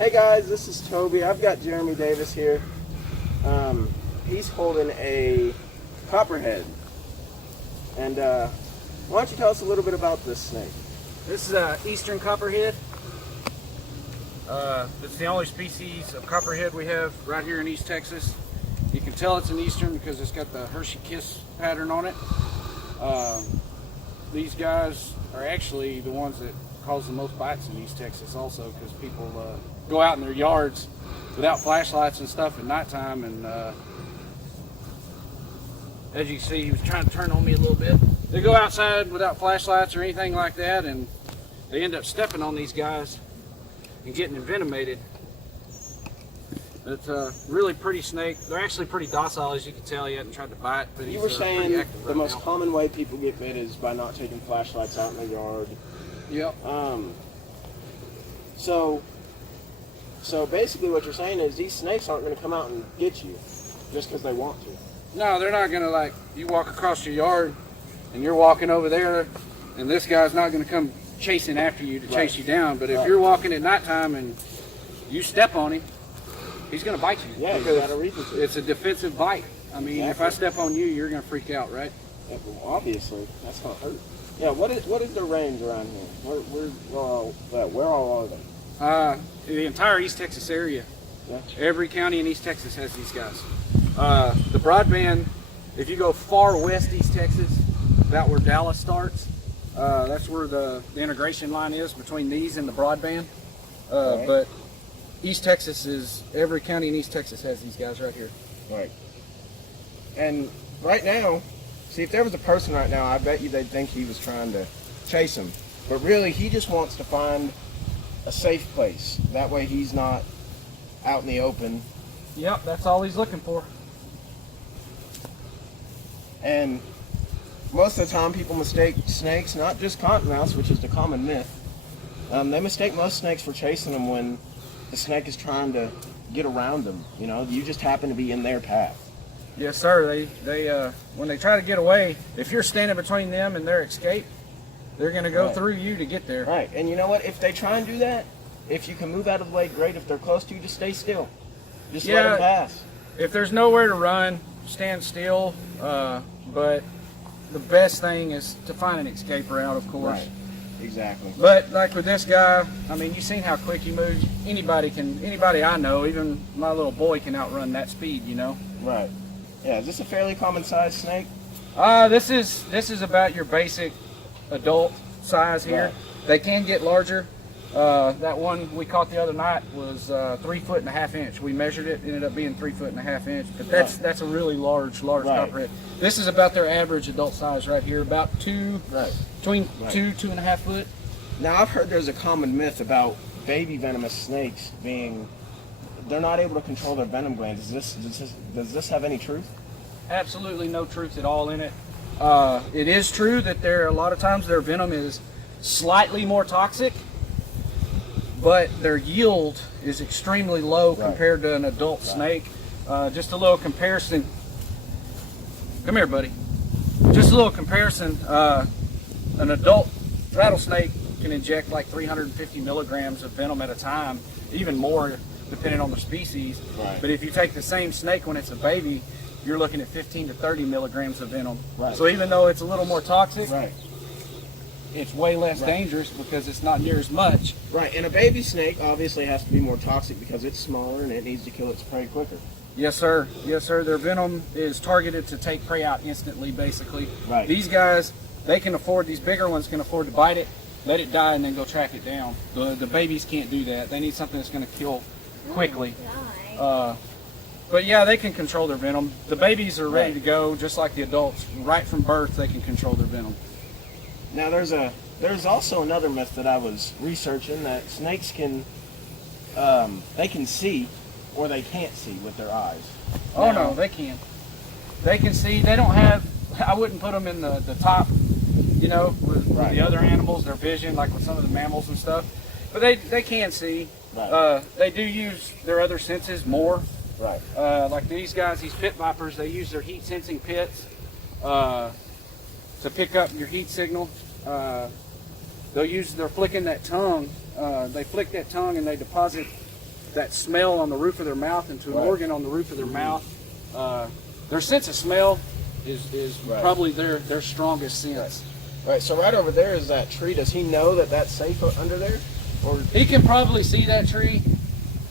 Hey guys, this is Toby. I've got Jeremy Davis here. He's holding a Copperhead. And why don't you tell us a little bit about this snake? This is an eastern Copperhead. It's the only species of Copperhead we have right here in East Texas. You can tell it's an eastern because it's got the Hershey Kiss pattern on it. These guys are actually the ones that cause the most bites in East Texas also, because people go out in their yards without flashlights and stuff at nighttime, and as you can see, he was trying to turn on me a little bit. They go outside without flashlights or anything like that, and they end up stepping on these guys and getting envenomated. It's a really pretty snake. They're actually pretty docile, as you can tell. He hadn't tried to bite, but You were saying the most common way people get bit is by not taking flashlights out in the yard. Yep. So basically what you're saying is these snakes aren't going to come out and get you just because they want to. No, they're not going to, like, you walk across your yard and you're walking over there, and this guy's not going to come chasing after you to chase you down. But if you're walking at nighttime and you step on him, he's going to bite you. Yeah, because he's got a reason to. it's a defensive bite. I mean, if I step on you, you're going to freak out, right? Yeah, well, obviously, that's going to hurt. Yeah, what is the range around here? Where all are they? The entire East Texas area. Yeah. Every county in East Texas has these guys. The broadband, if you go far west East Texas, about where Dallas starts, that's where the integration line is between these and the broadband. Right. But East Texas is, every county in East Texas has these guys right here. Right. And right now, see, if there was a person right now, I bet you they'd think he was trying to chase him. But really, he just wants to find a safe place. That way he's not out in the open. Yep, that's all he's looking for. And most of the time people mistake snakes, not just cottonmouths, which is the common myth. They mistake most snakes for chasing them when the snake is trying to get around them. You know, you just happen to be in their path. Yes, sir. They when they try to get away, if you're standing between them and their escape, they're going to go through you to get there. Right. And you know what? If they try and do that, if you can move out of the way, great. If they're close to you, just stay still. Just let them pass. If there's nowhere to run, stand still. But the best thing is to find an escape route, of course. Right. Exactly. But like with this guy, I mean, you've seen how quick he moves. Anybody I know, even my little boy, can outrun that speed, you know. Right. Yeah. Is this a fairly common sized snake? This is about your basic adult size here. Right. They can get larger. That one we caught the other night was 3.5 feet. We measured it, ended up being 3.5 feet. But that's a really large Copperhead. This is about their average adult size right here, about between 2.5 foot. Now I've heard there's a common myth about baby venomous snakes being, they're not able to control their venom glands. Does this have any truth? Absolutely no truth at all in it. It is true that a lot of times their venom is slightly more toxic, but their yield is extremely low compared to an adult snake. Just a little comparison. Come here, buddy. Just a little comparison. An adult rattlesnake can inject like 350 milligrams of venom at a time, even more depending on the species. Right. But if you take the same snake when it's a baby, you're looking at 15 to 30 milligrams of venom. Right. So even though it's a little more toxic, Right. it's way less dangerous because it's not near as much. Right. And a baby snake obviously has to be more toxic because it's smaller and it needs to kill its prey quicker. Yes, sir. Yes, sir. Their venom is targeted to take prey out instantly, basically. Right. These guys, these bigger ones can afford to bite it, let it die, and then go track it down. The babies can't do that. They need something that's going to kill quickly. But yeah, they can control their venom. The babies are ready to go, just like the adults. Right from birth, they can control their venom. Now there's also another myth that I was researching, that snakes can they can see or they can't see with their eyes. Oh no, they can. They can see. They don't have, I wouldn't put them in the top, you know, with the other animals, their vision, like with some of the mammals and stuff. But they can see. Right. They do use their other senses more. Right. Like these guys, these pit vipers, they use their heat sensing pits to pick up your heat signal. They're flicking that tongue. They flick that tongue and they deposit that smell on the roof of their mouth and to an organ on the roof of their mouth. Their sense of smell is probably their strongest sense. Right, so right over there is that tree. Does he know that that's safe under there? Or he can probably see that tree,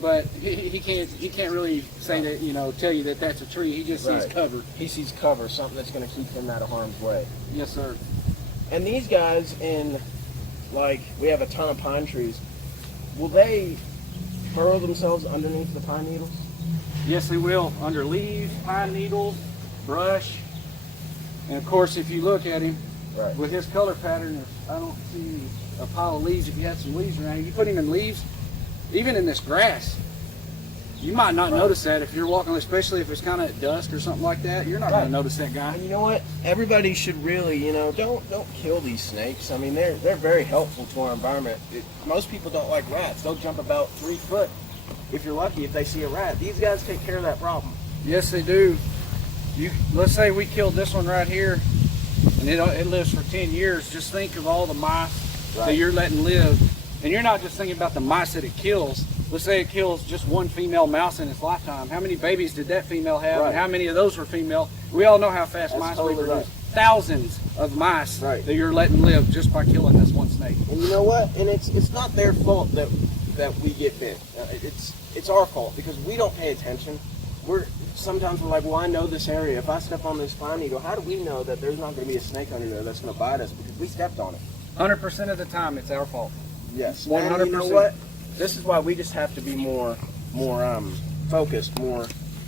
but he can't really say that, you know, tell you that that's a tree. He just sees cover. He sees cover, something that's going to keep him out of harm's way. Yes, sir. And these guys like, we have a ton of pine trees. Will they burrow themselves underneath the pine needles? Yes, they will. Under leaves, pine needles, brush. And of course, if you look at him, with his color pattern, I don't see a pile of leaves. If you had some leaves around, you put him in leaves, even in this grass, you might not notice that if you're walking, especially if it's kind of at dusk or something like that. You're not going to notice that guy. And you know what? Everybody should really, you know, don't kill these snakes. I mean, they're very helpful to our environment. Most people don't like rats. They'll jump about 3 foot if you're lucky if they see a rat. These guys take care of that problem. Yes, they do. Let's say we killed this one right here, and it lives for 10 years. Just think of all the mice that you're letting live. And you're not just thinking about the mice that it kills. Let's say it kills just one female mouse in its lifetime. How many babies did that female have, and how many of those were female? We all know how fast mice reproduce. Thousands of mice that you're letting live just by killing this one snake. And you know what? And it's not their fault that we get bit. It's our fault because we don't pay attention. Sometimes we're like, well, I know this area. If I step on this pine needle, how do we know that there's not going to be a snake under there that's going to bite us because we stepped on it? 100% of the time, it's our fault. Yes. 100%. And you know what? This is why we just have to be more focused, more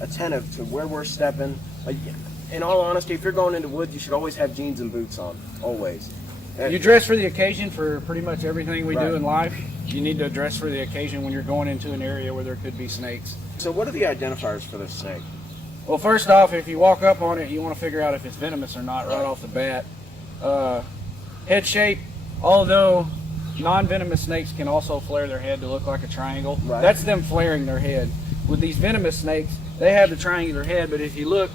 attentive to where we're stepping. Like, in all honesty, if you're going into woods, you should always have jeans and boots on, always. You dress for the occasion for pretty much everything we do in life. You need to dress for the occasion when you're going into an area where there could be snakes. So what are the identifiers for this snake? Well, first off, if you walk up on it, you want to figure out if it's venomous or not right off the bat. Head shape, although non-venomous snakes can also flare their head to look like a triangle. That's them flaring their head. With these venomous snakes, they have the triangular head, but if you look,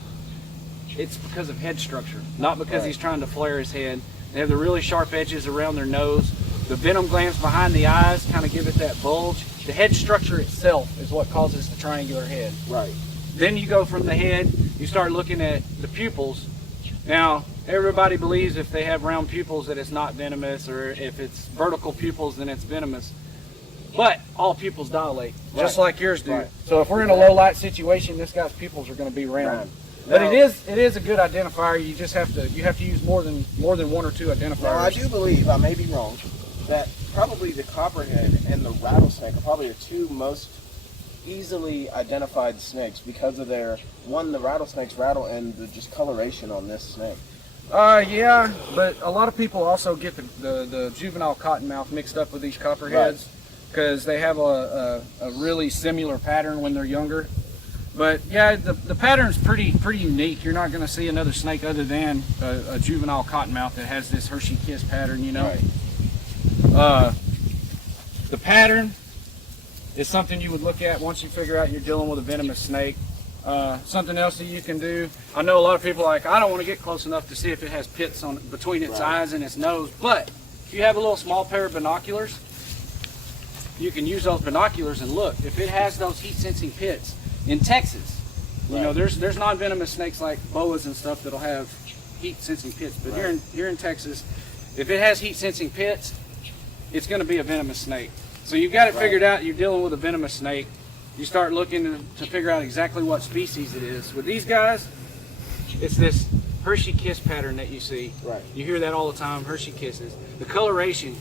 it's because of head structure, not because he's trying to flare his head. They have the really sharp edges around their nose. The venom glands behind the eyes kind of give it that bulge. The head structure itself is what causes the triangular head. Then you go from the head, you start looking at the pupils. Now, everybody believes if they have round pupils that it's not venomous, or if it's vertical pupils then it's venomous. But all pupils dilate, just like yours do. So if we're in a low light situation, this guy's pupils are going to be round. But it is a good identifier. You just have to use more than one or two identifiers. Now, I do believe, I may be wrong, that probably the copperhead and the rattlesnake are probably the two most easily identified snakes because of their, one, the rattlesnake's rattle, and the just coloration on this snake. Yeah, but a lot of people also get the juvenile cottonmouth mixed up with these copperheads because they have a really similar pattern when they're younger. But yeah, the pattern's pretty unique. You're not going to see another snake other than a juvenile cottonmouth that has this Hershey kiss pattern, you know. The pattern is something you would look at once you figure out you're dealing with a venomous snake. Something else that you can do, I know a lot of people are like, I don't want to get close enough to see if it has pits on between its eyes and its nose, but if you have a little small pair of binoculars, you can use those binoculars and look. If it has those heat-sensing pits, in Texas, you know, there's non-venomous snakes like boas and stuff that'll have heat-sensing pits, but here in Texas, if it has heat-sensing pits, it's going to be a venomous snake. So you've got it figured out. You're dealing with a venomous snake. You start looking to figure out exactly what species it is. With these guys, it's this Hershey kiss pattern that you see. You hear that all the time, Hershey kisses. The coloration,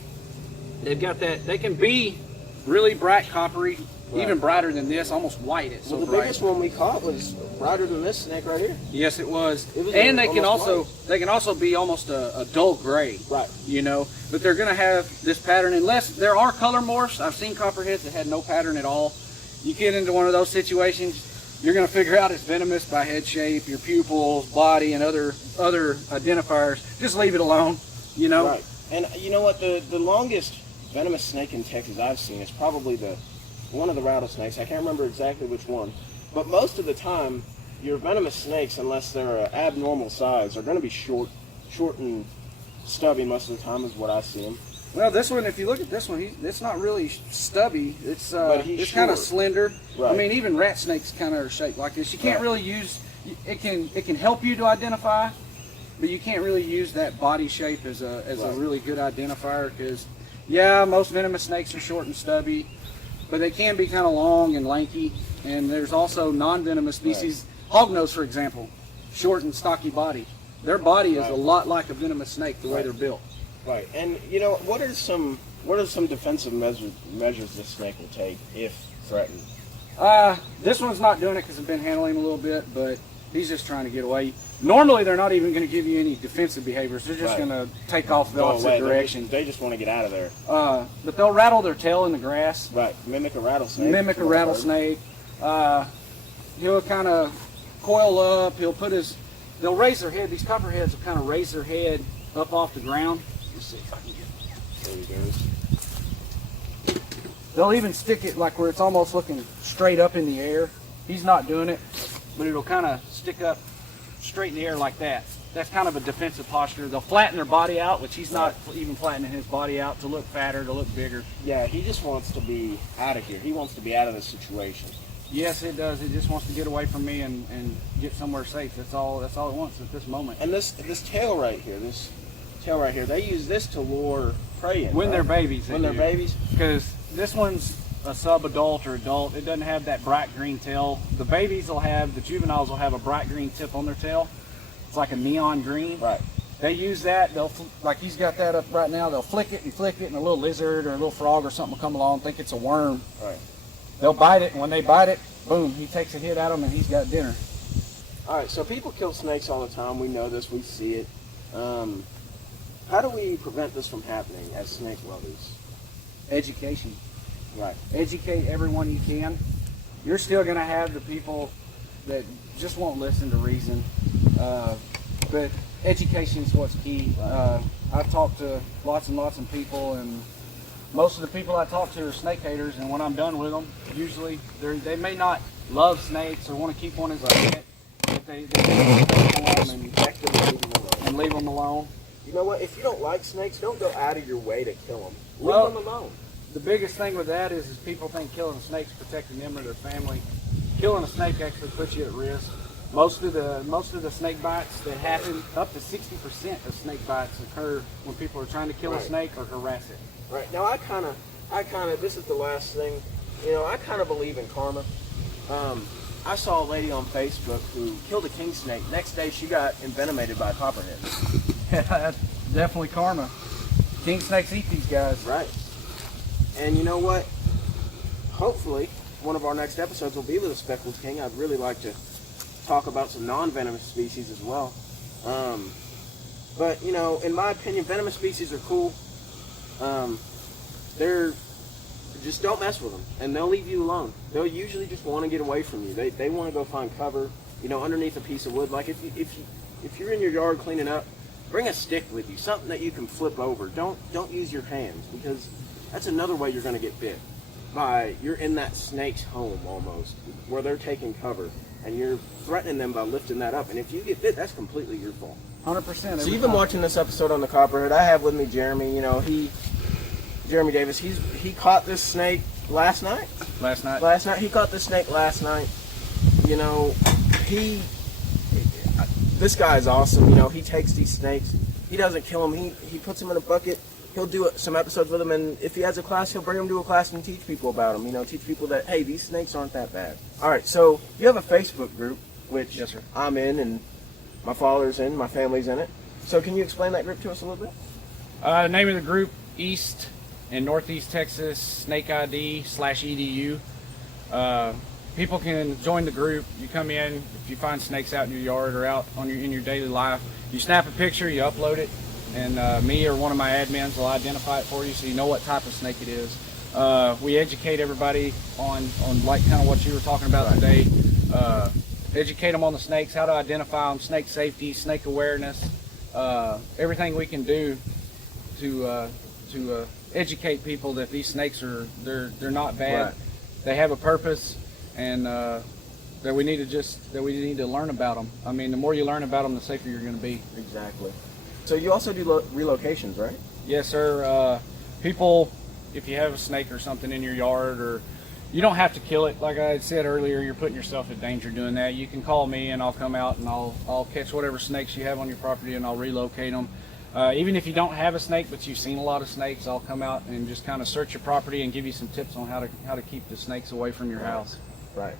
they've got that. They can be really bright coppery, even brighter than this, almost white. It's so bright. The biggest one we caught was brighter than this snake right here. Yes, it was. And they can also be almost a dull gray. You know, but they're going to have this pattern unless there are color morphs. I've seen copperheads that had no pattern at all. You get into one of those situations, you're going to figure out it's venomous by head shape, your pupils, body, and other identifiers. Just leave it alone, you know. And you know what? The longest venomous snake in Texas I've seen is probably one of the rattlesnakes. I can't remember exactly which one. But most of the time, your venomous snakes, unless they're an abnormal size, are going to be short and stubby most of the time is what I see them. Well, this one, if you look at this one, it's not really stubby. It's he's kind of short. slender. Right. I mean, even rat snakes kind of are shaped like this. You can't really use it. Can help you to identify, but you can't really use that body shape as a really good identifier because, yeah, most venomous snakes are short and stubby, but they can be kind of long and lanky. And there's also non-venomous species, hognose, for example, short and stocky body. Their body is a lot like a venomous snake, the way they're built. Right, and you know, what are some defensive measures this snake will take if threatened? This one's not doing it because I've been handling him a little bit, but he's just trying to get away. Normally, they're not even going to give you any defensive behaviors. They're just going to take off the opposite direction. They just want to get out of there. But they'll rattle their tail in the grass. Right, mimic a rattlesnake. He'll kind of coil up. They'll raise their head. These copperheads will kind of raise their head up off the ground. Let's see if I can get. There he goes. They'll even stick it like where it's almost looking straight up in the air. He's not doing it, but it'll kind of stick up straight in the air like that. That's kind of a defensive posture. They'll flatten their body out, which he's not even flattening his body out to look fatter, to look bigger. Yeah, he just wants to be out of here. He wants to be out of this situation. Yes, it does. It just wants to get away from me and get somewhere safe. That's all it wants at this moment. And this tail right here, they use this to lure prey in. When they're babies. When they're babies? Because this one's a sub-adult or adult. It doesn't have that bright green tail. The juveniles will have a bright green tip on their tail. It's like a neon green. Right. They use that. Like he's got that up right now. They'll flick it, and a little lizard or a little frog or something will come along, think it's a worm. Right. They'll bite it, and when they bite it, boom, he takes a hit at them, and he's got dinner. All right, so people kill snakes all the time. We know this. We see it. How do we prevent this from happening as snake lovers? Education. Right. Educate everyone you can. You're still going to have the people that just won't listen to reason, but education is what's key. I've talked to lots and lots of people, and most of the people I talk to are snake haters, and when I'm done with them, usually they may not love snakes or want to keep one as a pet, but they and leave them alone. You know what? If you don't like snakes, don't go out of your way to kill them. Leave them alone. The biggest thing with that is people think killing a snake is protecting them or their family. Killing a snake actually puts you at risk. Most of the snake bites that happen, up to 60% of snake bites occur when people are trying to kill a snake or harass it. Right. Now I kind of, this is the last thing, you know, I kind of believe in karma. I saw a lady on Facebook who killed a king snake. Next day she got envenomated by a copperhead. Yeah, that's definitely karma. King snakes eat these guys. Right. And you know what? Hopefully, one of our next episodes will be with a speckled king. I'd really like to talk about some non-venomous species as well. But, you know, in my opinion, venomous species are cool. Just don't mess with them, and they'll leave you alone. They'll usually just want to get away from you. They want to go find cover, you know, underneath a piece of wood. Like if you're in your yard cleaning up, bring a stick with you, something that you can flip over. Don't use your hands, because that's another way you're going to get bit. You're in that snake's home almost, where they're taking cover, and you're threatening them by lifting that up. And if you get bit, that's completely your fault. 100%. So you've been watching this episode on the Copperhead. I have with me Jeremy. You know, Jeremy Davis. He caught this snake last night. He caught this snake last night. You know, this guy's awesome. You know, he takes these snakes. He doesn't kill them. He puts them in a bucket. He'll do some episodes with them, and if he has a class, he'll bring them to a class and teach people about them. You know, teach people that, hey, these snakes aren't that bad. All right, so you have a Facebook group, which yes, sir. I'm in, and my father's in, my family's in it. So can you explain that group to us a little bit? Name of the group, East and Northeast Texas Snake ID /EDU. People can join the group. You come in, if you find snakes out in your yard or out in your daily life, you snap a picture, you upload it, and me or one of my admins will identify it for you so you know what type of snake it is. We educate everybody on like kind of what you were talking about today. Educate them on the snakes, how to identify them, snake safety, snake awareness, everything we can do to educate people that these snakes they're not bad. Right. They have a purpose, and that we need to learn about them. I mean, the more you learn about them, the safer you're going to be. Exactly. So you also do relocations, right? Yes, sir. people, if you have a snake or something in your yard, or you don't have to kill it. Like I had said earlier, you're putting yourself in danger doing that. You can call me and I'll come out and I'll catch whatever snakes you have on your property and I'll relocate them. Even if you don't have a snake, but you've seen a lot of snakes, I'll come out and just kind of search your property and give you some tips on how to keep the snakes away from your house. Right.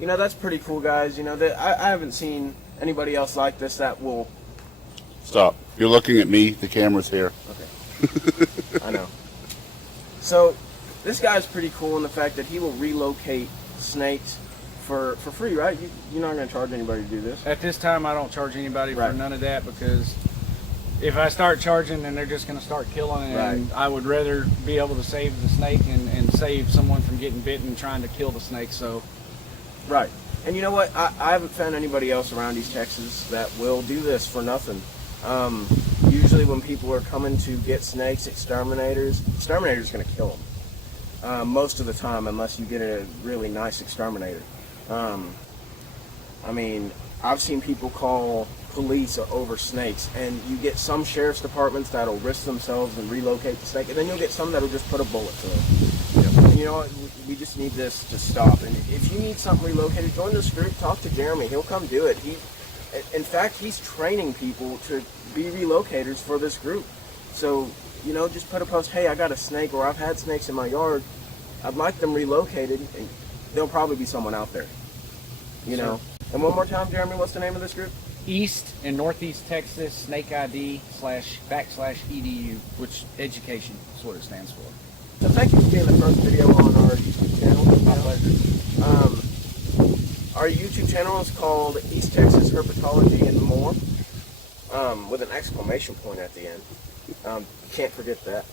You know, that's pretty cool, guys. You know, that I haven't seen anybody else like this that will... Stop. You're looking at me. The camera's here. Okay. I know. So, this guy's pretty cool in the fact that he will relocate snakes for free, right? You're not going to charge anybody to do this? At this time, I don't charge anybody Right. for none of that, because if I start charging, then they're just going to start killing, and Right. I would rather be able to save the snake and save someone from getting bitten and trying to kill the snake. So, Right. And you know what? I haven't found anybody else around East Texas that will do this for nothing. Usually when people are coming to get snakes, exterminator's going to kill them. Most of the time, unless you get a really nice exterminator. I mean, I've seen people call police over snakes, and you get some sheriff's departments that'll risk themselves and relocate the snake, and then you'll get some that'll just put a bullet to it. And you know what? We just need this to stop. And if you need something relocated, join this group, talk to Jeremy. He'll come do it. In fact, he's training people to be relocators for this group. So, you know, just put a post, hey, I got a snake, or I've had snakes in my yard. I'd like them relocated, and there'll probably be someone out there. You know. And one more time, Jeremy, what's the name of this group? East and Northeast Texas Snake ID /edu, which education is what it stands for. So thank you for being the first video on our YouTube channel. My pleasure. Our YouTube channel is called East Texas Herpetology and More, with an exclamation point at the end. Can't forget that.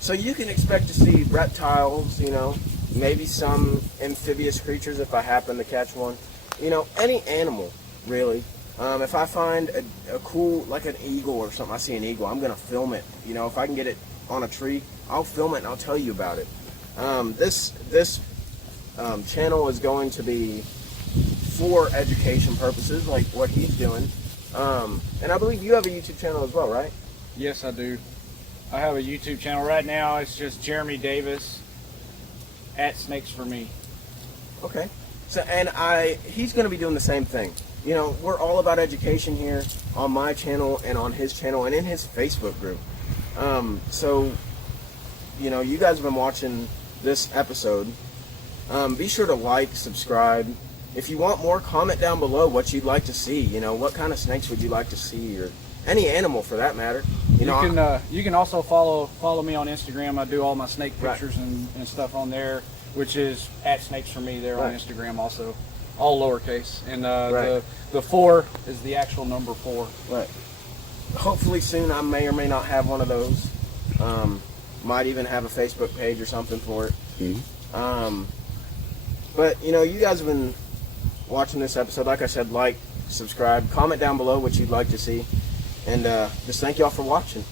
So you can expect to see reptiles, you know, maybe some amphibious creatures if I happen to catch one. You know, any animal, really. If I find a cool, like an eagle or something, I see an eagle, I'm going to film it. You know, if I can get it on a tree, I'll film it and I'll tell you about it. This channel is going to be for education purposes, like what he's doing. And I believe you have a YouTube channel as well, right? Yes, I do. I have a YouTube channel right now. It's just Jeremy Davis @SnakesForMe. Okay. So, and he's going to be doing the same thing. You know, we're all about education here on my channel and on his channel and in his Facebook group. So, you know, you guys have been watching this episode. Be sure to like, subscribe. If you want more, comment down below what you'd like to see. You know, what kind of snakes would you like to see, or any animal for that matter. You can also follow me on Instagram. I do all my snake Right. pictures and stuff on there, which is @SnakesForMe there on Right. Instagram also, all lowercase. And Right. the 4 is the actual number 4. Right. Hopefully soon I may or may not have one of those. Might even have a Facebook page or something for it. Mm-hmm. But, you know, you guys have been watching this episode. Like I said, like, subscribe, comment down below what you'd like to see. And just thank y'all for watching.